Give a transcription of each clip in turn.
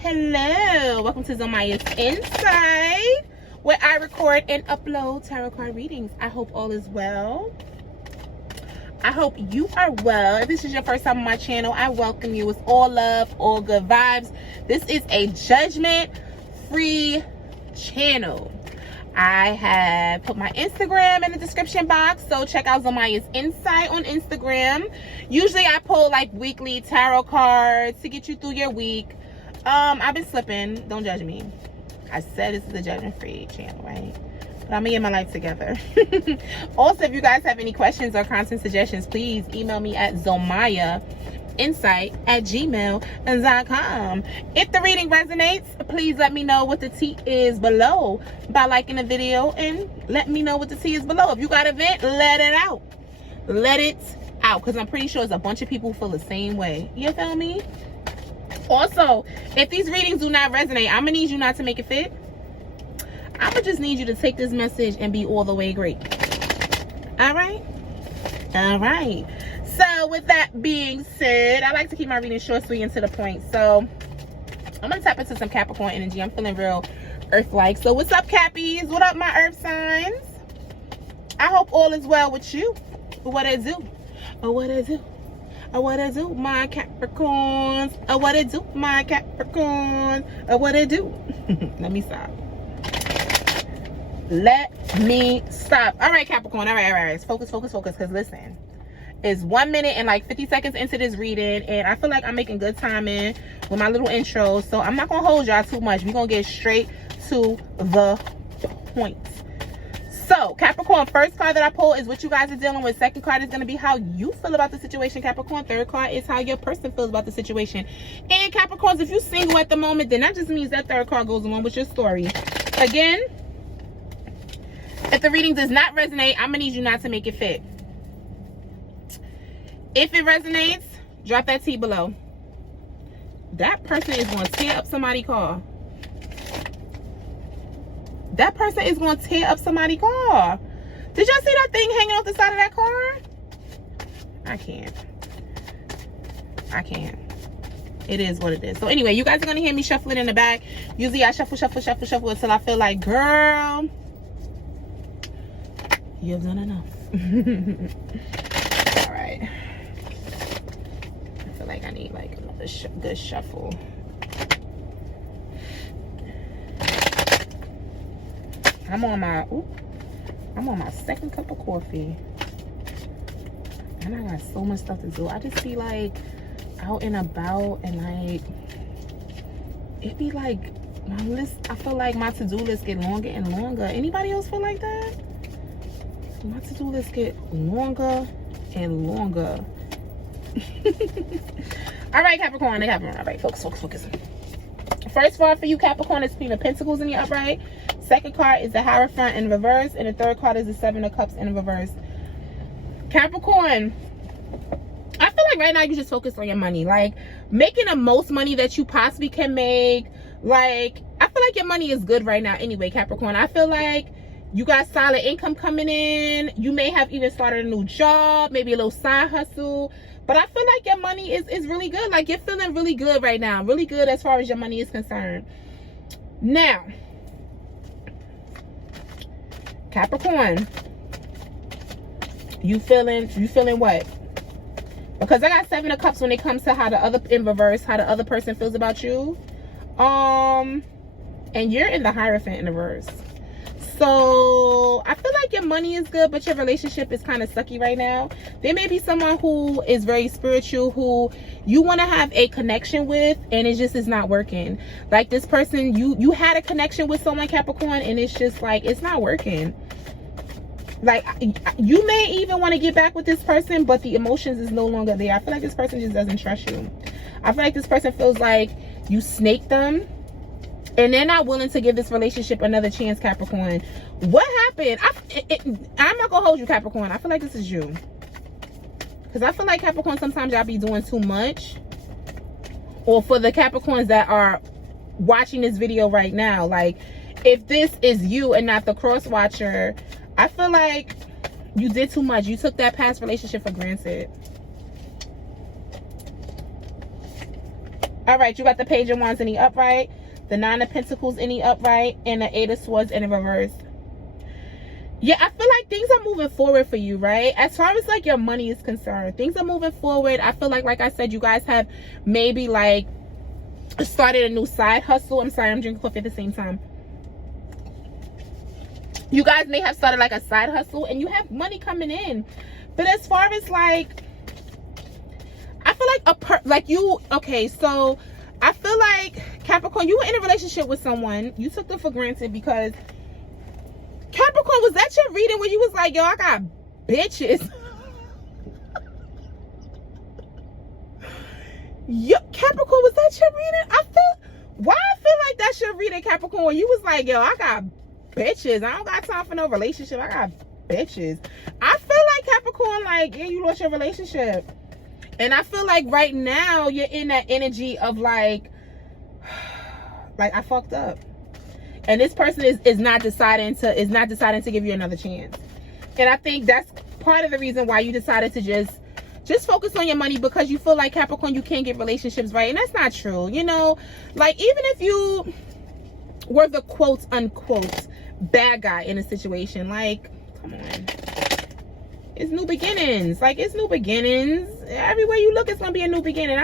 Hello, welcome to Zomaya's Inside, where I record and upload tarot card readings. I hope all is well. I hope you are well. If this is your first time on my channel, I welcome you. It's all love, all good vibes. This is a judgment-free channel. I have put my Instagram in the description box, so check out Zomaya's Inside on Instagram. Usually I pull like weekly tarot cards to get you through your week. I've been slipping. Don't judge me. I said this is a judgment-free channel, right? But I'm gonna get my life together. Also, if you guys have any questions or content suggestions, please email me at zomaya@gmail.com. If the reading resonates, please let me know what the tea is below by liking the video, and let me know what the tea is below. If you got a vent, let it out. Let it out, because I'm pretty sure there's a bunch of people who feel the same way. You feel me? Also, if these readings do not resonate, I'm gonna need you not to make it fit. I'm gonna just need you to take this message and be all the way great. All right? All right. So with that being said, I like to keep my reading short, sweet, and to the point. So I'm gonna tap into some Capricorn energy. I'm feeling real earth-like. So what's up, Cappies? What up, my earth signs? I hope all is well with you. What I do? What I do? What I do, my Capricorns? What I do, my Capricorns? What I do? Let me stop. Let me stop. All right, Capricorn. All right. Focus. Because listen, it's 1 minute and like 50 seconds into this reading, and I feel like I'm making good timing with my little intro. So I'm not gonna hold y'all too much. We're gonna get straight to the point. So Capricorn, first card that I pull is what you guys are dealing with. Second card is going to be how you feel about the situation, Capricorn. Third card is how your person feels about the situation. And Capricorns, if you're single at the moment, then that just means that third card goes along with your story. Again, if the reading does not resonate, I'm going to need you not to make it fit. If it resonates, drop that T below. That person is going to tear up somebody's car. That person is going to tear up somebody's car. Did y'all see that thing hanging off the side of that car? I can't. It is what it is. So anyway, you guys are going to hear me shuffling in the back. Usually I shuffle until I feel like, girl, you've done enough. All right. I feel like I need like another good shuffle. I'm on my second cup of coffee, and I got so much stuff to do. I just be like out and about, and like it be like my list. I feel like my to-do list get longer and longer. Anybody else feel like that? My to-do list get longer and longer. All right, Capricorn. All right, focus. First card for you, Capricorn, is Queen of Pentacles in your upright. Second card is the Hierophant in reverse, and the third card is the Seven of Cups in reverse. Capricorn, I feel like right now you just focus on your money, like making the most money that you possibly can make. Like, I feel like your money is good right now anyway, Capricorn. I feel like you got solid income coming in. You may have even started a new job, maybe a little side hustle. But I feel like your money is really good. Like, you're feeling really good right now. Really good as far as your money is concerned. Now, Capricorn, you feeling what? Because I got Seven of Cups when it comes to how the other person feels about you. And you're in the Hierophant in reverse. So I feel like your money is good, but your relationship is kind of sucky right now. There may be someone who is very spiritual, who you want to have a connection with, and it just is not working. Like, this person, you had a connection with someone, Capricorn, and it's just like, it's not working. Like, you may even want to get back with this person, but the emotions is no longer there. I feel like this person just doesn't trust you. I feel like this person feels like you snaked them, and they're not willing to give this relationship another chance, Capricorn. What happened? I'm not going to hold you, Capricorn. I feel like this is you. Because I feel like, Capricorn, sometimes y'all be doing too much. Or for the Capricorns that are watching this video right now, like, if this is you and not the cross watcher, I feel like you did too much. You took that past relationship for granted. All right, you got the Page of Wands in the upright, the Nine of Pentacles in the upright, and the Eight of Swords in the reverse. Yeah, I feel like things are moving forward for you, right? As far as like your money is concerned, things are moving forward. I feel like I said, you guys have maybe like started a new side hustle. I'm sorry, I'm drinking coffee at the same time. You guys may have started like a side hustle and you have money coming in. But as far as like, I feel like okay, so I feel like Capricorn, you were in a relationship with someone. You took them for granted because Capricorn, was that your reading where you was like, yo, I got bitches? Yo, Capricorn, was that your reading? Why I feel like that's your reading, Capricorn, where you was like, yo, I got bitches. I don't got time for no relationship. I got bitches. I feel like Capricorn, like, yeah, you lost your relationship. And I feel like right now you're in that energy of like I fucked up. And this person is not deciding to give you another chance. And I think that's part of the reason why you decided to just focus on your money, because you feel like, Capricorn, you can't get relationships right. And that's not true. You know, like, even if you were the quote unquote bad guy in a situation, like, come on. It's new beginnings. Like, it's new beginnings. Everywhere you look, it's gonna be a new beginning.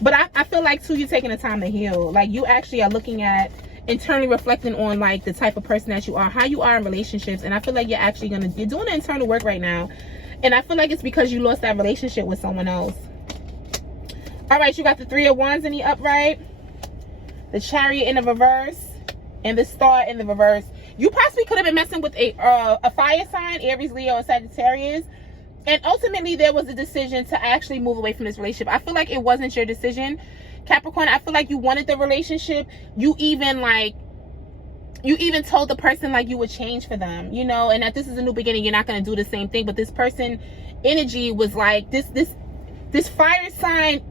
But I feel like too, you're taking the time to heal. Like, you actually are looking at internally reflecting on like the type of person that you are, how you are in relationships. And I feel like you're doing the internal work right now. And I feel like it's because you lost that relationship with someone else. All right, you got the Three of Wands in the upright, the Chariot in the reverse, and the Star in the reverse. You possibly could have been messing with a fire sign, Aries, Leo, or Sagittarius. And ultimately, there was a decision to actually move away from this relationship. I feel like it wasn't your decision, Capricorn. I feel like you wanted the relationship. You even told the person like you would change for them, you know, and that this is a new beginning. You're not going to do the same thing. But this person energy was like this fire sign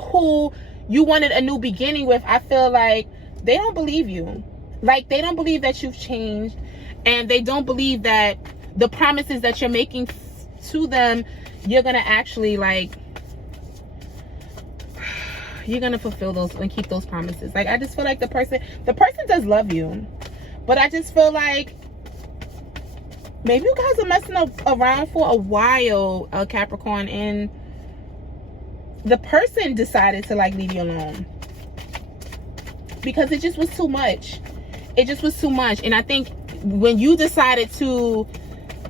who you wanted a new beginning with. I feel like they don't believe you. Like, they don't believe that you've changed, and they don't believe that the promises that you're making to them, you're going to actually like, you're going to fulfill those and keep those promises. Like, I just feel like the person does love you, but I just feel like maybe you guys are messing around for a while, Capricorn, and the person decided to like leave you alone because it just was too much. It just was too much. And I think when you decided to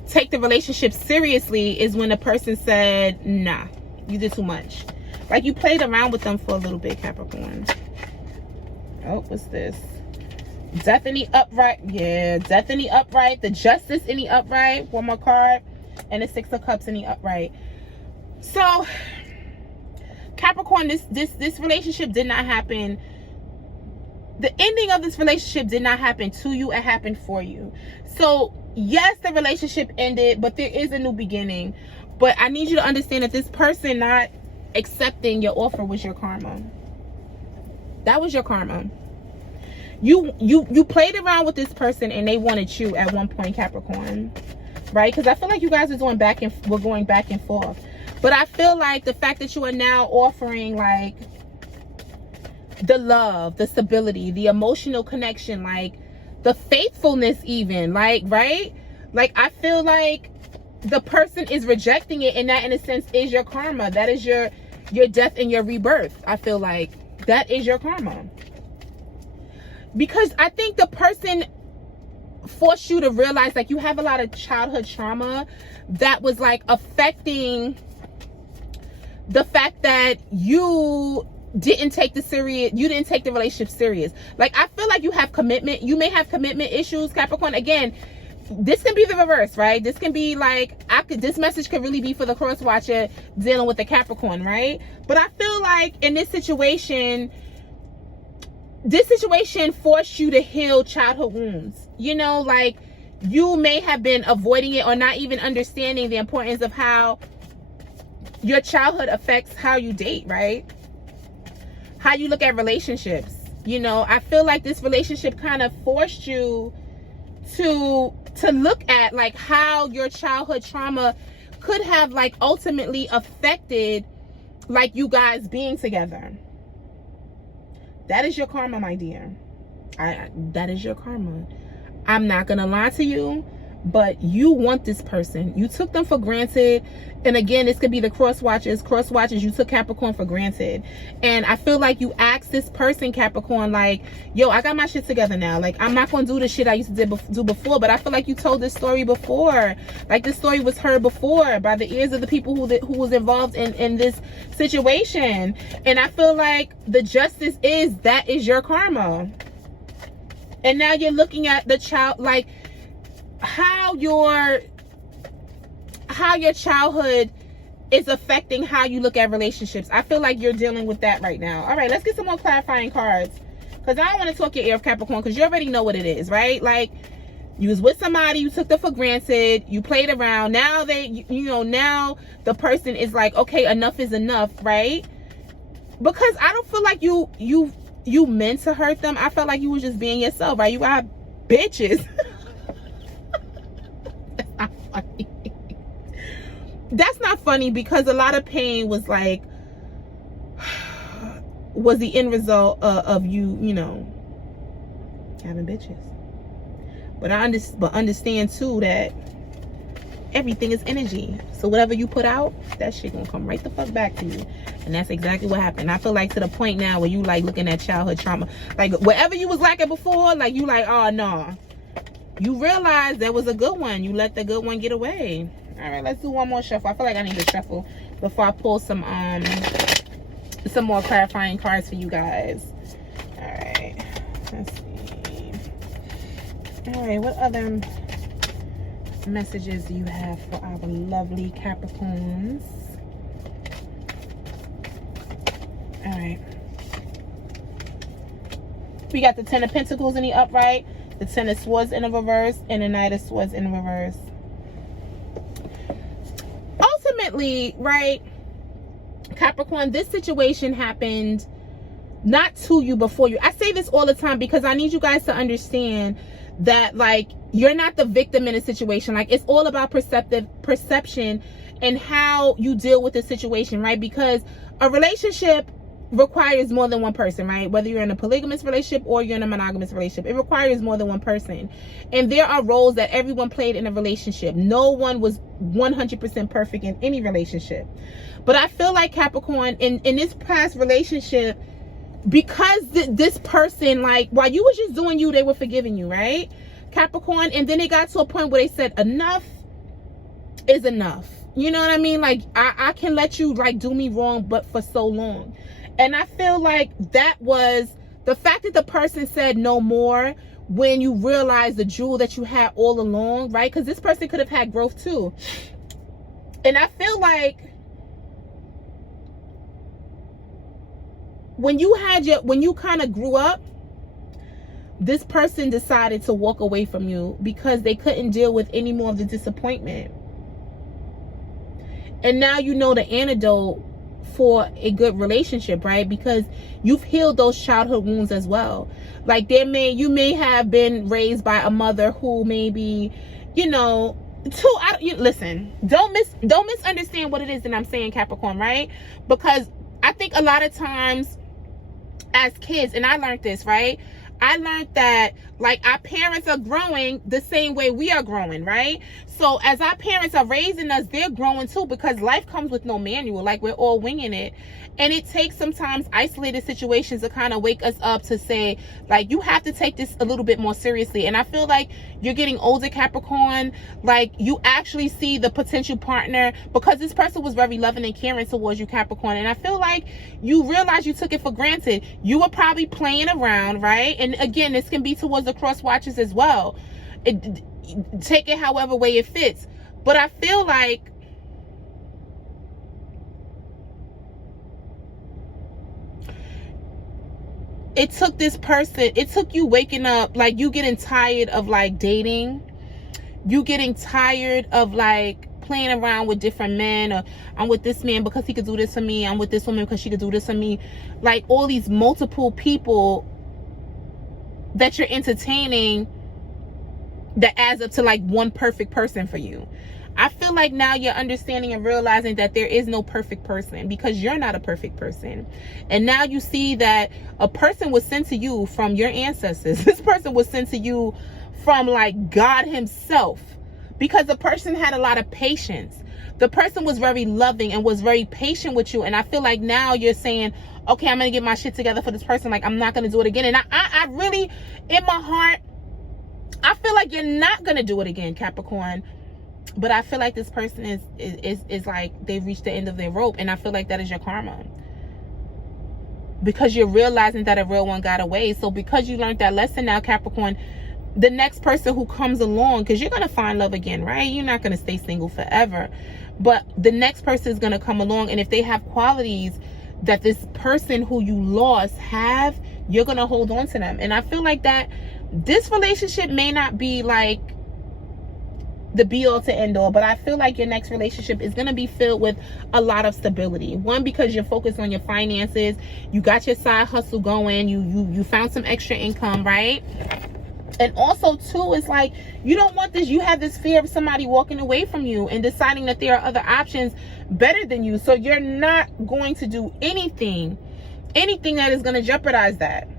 take the relationship seriously is when the person said, nah, you did too much. Like, you played around with them for a little bit, Capricorn. Oh, what's this? Death in the upright. Yeah, Death in the upright. The Justice in the upright. One more card. And the Six of Cups in the upright. So, Capricorn, this relationship did not happen. The ending of this relationship did not happen to you. It happened for you. So, yes, the relationship ended, but there is a new beginning. But I need you to understand that this person not accepting your offer was your karma. That was your karma. You played around with this person and they wanted you at one point, Capricorn. Right? Because I feel like you guys are going back and forth. But I feel like the fact that you are now offering like the love, the stability, the emotional connection, like the faithfulness even, like, right? Like, I feel like the person is rejecting it, and that in a sense is your karma. That is your death and your rebirth. I feel like that is your karma. Because I think the person forced you to realize like you have a lot of childhood trauma that was like affecting the fact that you didn't take the relationship serious. Like, I feel like you have commitment. You may have commitment issues, Capricorn. Again, this can be the reverse, right? This can be like, this message could really be for the cross watcher dealing with the Capricorn, right? But I feel like in this situation forced you to heal childhood wounds. You know, like, you may have been avoiding it or not even understanding the importance of how your childhood affects how you date, right? How you look at relationships. You know, I feel like this relationship kind of forced you to look at like how your childhood trauma could have like ultimately affected like you guys being together. That is your karma, my dear. That is your karma. I'm not gonna lie to you, but you want this person. You took them for granted. And again, this could be the cross watchers. Cross watchers, you took Capricorn for granted. And I feel like you asked this person, Capricorn, like, yo, I got my shit together now. Like, I'm not gonna do the shit I used to do before. But I feel like you told this story before. Like, this story was heard before by the ears of the people who was involved in this situation. And I feel like the justice is, that is your karma. And now you're looking at the child, like, how your childhood is affecting how you look at relationships. I feel like you're dealing with that right now. All right, let's get some more clarifying cards, because I don't want to talk your ear of Capricorn, because you already know what it is, right? Like, you was with somebody, you took them for granted, you played around. Now now the person is like, okay, enough is enough, right? Because I don't feel like you meant to hurt them. I felt like you was just being yourself, right? You got bitches. That's not funny, because a lot of pain was like, was the end result of you having bitches. But understand too that everything is energy. So whatever you put out, that shit gonna come right the fuck back to you. And that's exactly what happened. I feel like to the point now where you like looking at childhood trauma, like whatever you was lacking before, like you like, oh no. You realize there was a good one. You let the good one get away. All right, let's do one more shuffle. I feel like I need to shuffle before I pull some more clarifying cards for you guys. All right, let's see. All right, what other messages do you have for our lovely Capricorns? All right, we got the Ten of Pentacles in the upright, the Ten of Swords in the reverse, and the Knight of Swords in the reverse. Ultimately, right, Capricorn, this situation happened not to you, before you. I say this all the time because I need you guys to understand that, like, you're not the victim in a situation. Like, it's all about perception and how you deal with the situation, right? Because a relationship requires more than one person, right? Whether you're in a polygamous relationship or you're in a monogamous relationship, it requires more than one person. And there are roles that everyone played in a relationship. No one was 100% perfect in any relationship. But I feel like, Capricorn, in this past relationship, because this person, like, while you was just doing you, they were forgiving you, right, Capricorn? And then it got to a point where they said enough is enough. You know what I mean? Like, I can let you, like, do me wrong, but for so long. And I feel like that was the fact that the person said no more when you realize the jewel that you had all along, right? Because this person could have had growth too. And I feel like when you kind of grew up, this person decided to walk away from you because they couldn't deal with any more of the disappointment. And now you know the antidote for a good relationship, right? Because you've healed those childhood wounds as well. Like, you may have been raised by a mother who maybe, listen, don't misunderstand what it is that I'm saying, Capricorn, right? Because I think a lot of times as kids, and I learned this, right? I learned that, like, our parents are growing the same way we are growing, right? So as our parents are raising us, they're growing too, because life comes with no manual. Like, we're all winging it. And it takes sometimes isolated situations to kind of wake us up to say, like, you have to take this a little bit more seriously. And I feel like you're getting older, Capricorn. Like, you actually see the potential partner, because this person was very loving and caring towards you, Capricorn. And I feel like you realize you took it for granted. You were probably playing around, right? And again, this can be towards the cross watchers as well. Take it however way it fits. But I feel like it took you waking up, like, you getting tired of, like, dating. You getting tired of, like, playing around with different men, or I'm with this man because he could do this for me, I'm with this woman because she could do this for me. Like, all these multiple people that you're entertaining that adds up to, like, one perfect person for you. I feel like now you're understanding and realizing that there is no perfect person, because you're not a perfect person. And now you see that a person was sent to you from your ancestors. This person was sent to you from like God himself, because the person had a lot of patience. The person was very loving and was very patient with you. And I feel like now you're saying, okay, I'm going to get my shit together for this person. Like, I'm not going to do it again. And I really, in my heart, I feel like you're not going to do it again, Capricorn. But I feel like this person is like, they've reached the end of their rope. And I feel like that is your karma, because you're realizing that a real one got away. So because you learned that lesson now, Capricorn, the next person who comes along, because you're going to find love again, right? You're not going to stay single forever. But the next person is going to come along, and if they have qualities that this person who you lost have, you're going to hold on to them. And I feel like that this relationship may not be like the be all to end all, but I feel like your next relationship is going to be filled with a lot of stability. One, because you're focused on your finances. You got your side hustle going. You found some extra income, right? And also too, it's like, you don't want this. You have this fear of somebody walking away from you and deciding that there are other options better than you. So you're not going to do anything that is going to jeopardize that.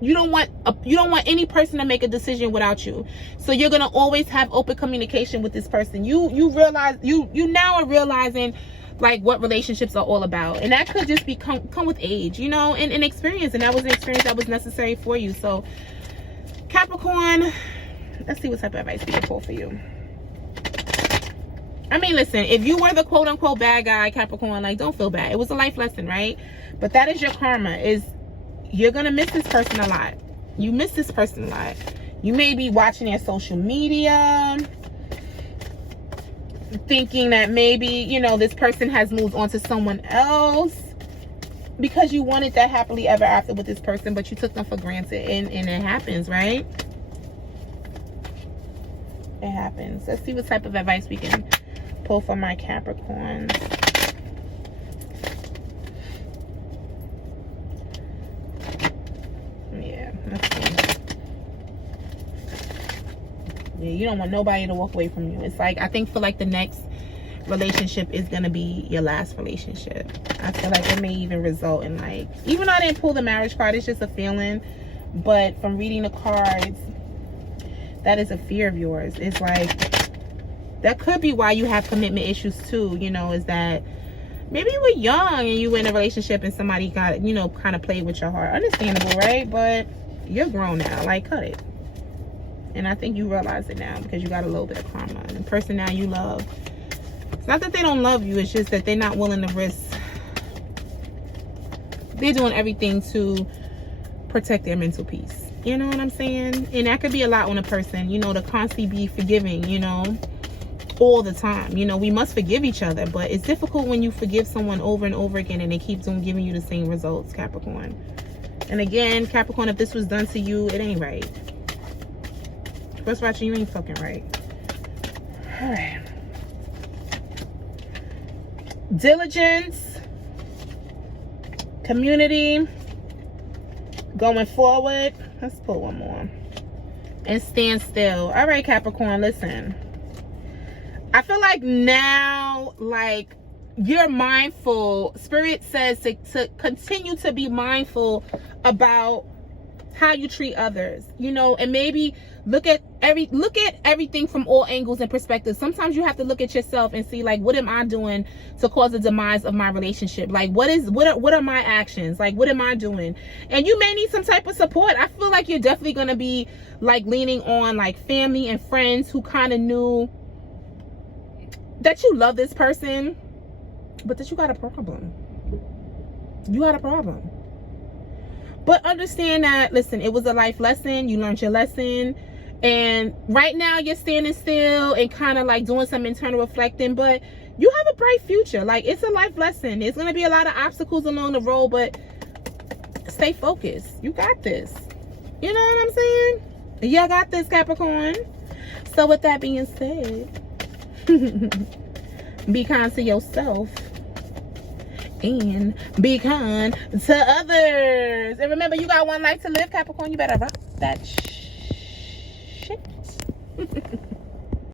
You don't want any person to make a decision without you. So you're going to always have open communication with this person. You realize, you now are realizing like what relationships are all about. And that could just be come with age, you know, and experience. And that was an experience that was necessary for you. So Capricorn, let's see what type of advice we can pull for you. I mean, listen, if you were the quote unquote bad guy, Capricorn, like, don't feel bad. It was a life lesson, right? But that is your karma. Is you're gonna miss this person a lot. You miss this person a lot. You may be watching their social media, thinking that maybe, you know, this person has moved on to someone else, because you wanted that happily ever after with this person, but you took them for granted, and it happens, right? It happens. Let's see what type of advice we can pull for my Capricorns. Yeah, let's see. Yeah, you don't want nobody to walk away from you. It's like, I think for like the next relationship is gonna be your last relationship. I feel like it may even result in like, even though I didn't pull the marriage card, it's just a feeling, but from reading the cards, that is a fear of yours. It's like, that could be why you have commitment issues too, you know, is that maybe you were young and you were in a relationship and somebody got, you know, kind of played with your heart. Understandable, right? But you're grown now, like, cut it. And I think you realize it now, because you got a little bit of karma. And the person now you love, it's not that they don't love you, it's just that they're not willing to risk. They're doing everything to protect their mental peace. You know what I'm saying? And that could be a lot on a person, you know, to constantly be forgiving, you know, all the time. You know, we must forgive each other, but it's difficult when you forgive someone over and over again and they keep on giving you the same results, Capricorn. And again, Capricorn, if this was done to you, it ain't right. First watching, you ain't fucking right. All right. Diligence, community, going forward. Let's pull one more. And stand still. All right, Capricorn, listen. I feel like now, like, you're mindful. Spirit says to continue to be mindful about how you treat others, you know, and maybe look at everything from all angles and perspectives. Sometimes you have to look at yourself and see, like, what am I doing to cause the demise of my relationship? Like, what are my actions? Like, what am I doing? And you may need some type of support. I feel like you're definitely going to be like leaning on like family and friends who kind of knew that you love this person, but that you got a problem. You got a problem. But understand that, listen, it was a life lesson. You learned your lesson. And right now you're standing still and kind of like doing some internal reflecting, but you have a bright future. Like, it's a life lesson. There's going to be a lot of obstacles along the road, but stay focused. You got this. You know what I'm saying? You got this, Capricorn. So with that being said, be kind to yourself and be kind to others. And remember, you got one life to live, Capricorn. You better rock that shit.